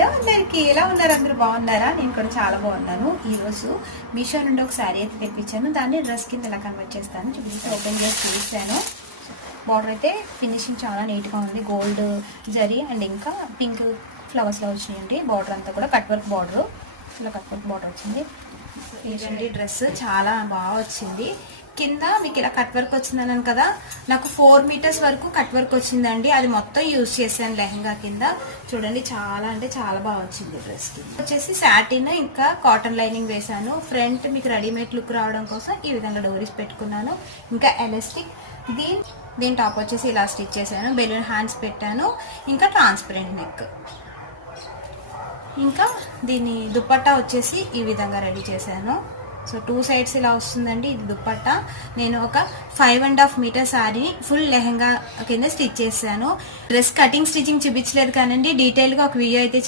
Hello అందరికి, ఎలా ఉన్నారు? అందరూ బాగున్నారా? నేను కూడా చాలా బాగున్నాను. ఈరోజు మీషో నుండి ఒక శారీ అయితే తెప్పించాను. దాన్ని డ్రెస్ కింద ఎలా కన్వర్ట్ చేస్తాను చూపిస్తాను. ఓపెన్ చేసి చూసాను. బార్డర్ అయితే ఫినిషింగ్ చాలా నీట్గా ఉంది. గోల్డ్ జరీ అండ్ ఇంకా పింక్ ఫ్లవర్స్లో వచ్చినాయండి. బార్డర్ అంతా కూడా కట్ వర్క్ బార్డర్, ఇలా కట్ వర్క్ బార్డర్ వచ్చింది. ఇదండి డ్రెస్, చాలా బాగా వచ్చింది. కింద మీకు ఇలా కట్ వర్క్ వచ్చిందన్నాను కదా, నాకు 4 మీటర్స్ వరకు కట్ వర్క్ వచ్చిందండి. అది మొత్తం యూజ్ చేశాను లెహంగా కింద. చూడండి, చాలా అంటే చాలా బాగా వచ్చింది డ్రెస్ కి. వచ్చేసి సాటిన్ ఇంకా కాటన్ లైనింగ్ వేసాను. ఫ్రంట్ మీకు రెడీమేడ్ లుక్ రావడం కోసం ఈ విధంగా డోరీస్ పెట్టుకున్నాను. ఇంకా ఎలాస్టిక్ దీని టాప్ వచ్చేసి ఇలా స్టిచ్ చేశాను. బెలూన్ హ్యాండ్స్ పెట్టాను. ఇంకా ట్రాన్స్పరెంట్ నెక్. ఇంకా దీని దుపట్టా వచ్చేసి ఈ విధంగా రెడీ చేశాను. సో 2 సైడ్స్ ఇలా వస్తుందండి. ఇది దుపట్టా. నేను ఒక 5.5 మీటర్ శారీని ఫుల్ లెహంగా కింద స్టిచ్ చేశాను. డ్రెస్ కటింగ్ స్టిచ్చింగ్ చూపించలేదు కానండి, డీటెయిల్గా ఒక వీడియో అయితే